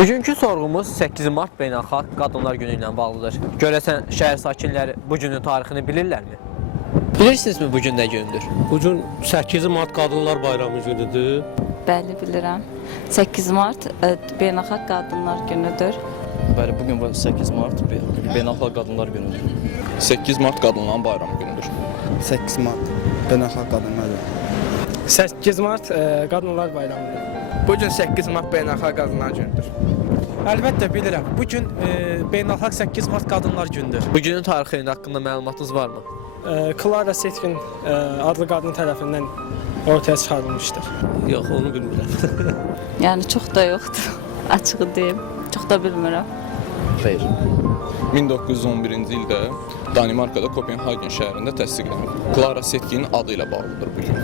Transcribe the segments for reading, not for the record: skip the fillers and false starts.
Bugünkü sorğumuz 8 Mart Beynəlxalq Qadınlar Günü ilə bağlıdır. Görəsən şəhər sakinləri bu günün tarixini bilirlərmi? Bilirsinizmi bu gün nə gündür? Bu gün 8 Mart Qadınlar Bayramı günüdür. Bəli, bilirəm. 8 Mart Beynəlxalq Qadınlar Günüdür. Bəli, bugün 8 Mart Beynəlxalq Qadınlar Günüdür. 8 Mart Qadınların Bayramı günüdür. 8 Mart Beynəlxalq Qadınlar Günü. 8 Mart Qadınlar Bayramıdır. Bugün 8 Mart Beynəlxalq Qadınlar Günüdür. Əlbəttə bilirəm. Bugün Beynəlxalq 8 Mart Qadınlar Günüdür. Bu günün tarixi haqqında məlumatınız varmı? Clara Zetkin adlı qadın tərəfindən ortaya çıxarılmışdır. Yox, onu bilmirəm. Yəni çox da yoxdur. Açığı deyim. Çox da bilmirəm. Xeyr. 1911-ci ildə Danimarkada Kopenhagen şəhərində təsdiqlənib. Clara Zetkin adı ilə bağlıdır bu gün.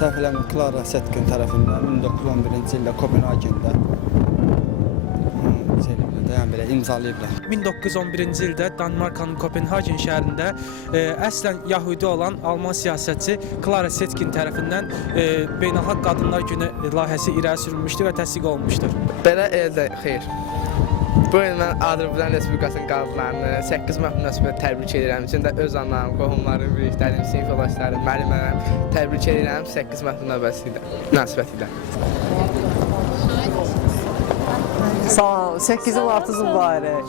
Səhv eləmirəm, Clara Zetkin tərəfindən 1911-ci ildə Kopenhagendə yəni belə imzalayıblar. 1911-ci ildə Danimarkanın Kopenhagen şəhərində əslən yəhudi olan Alman siyasətçi Clara Zetkin tərəfindən Beynəlxalq Qadınlar Günü layihəsi irəli sürülmüşdür və təsdiq olunmuşdur. Belə eldə xeyr. Bu gün mən Azərbaycan Respublikasının qadınlarını 8 Mart münasibətilə təbrik edirəm. İçində öz anam, qohumlarım, böyüklərim, sinif yoldaşlarım, müəllimlərim təbrik edirəm 8 Mart münasibətilə. Sağ olun, 8 Martınız mübarək.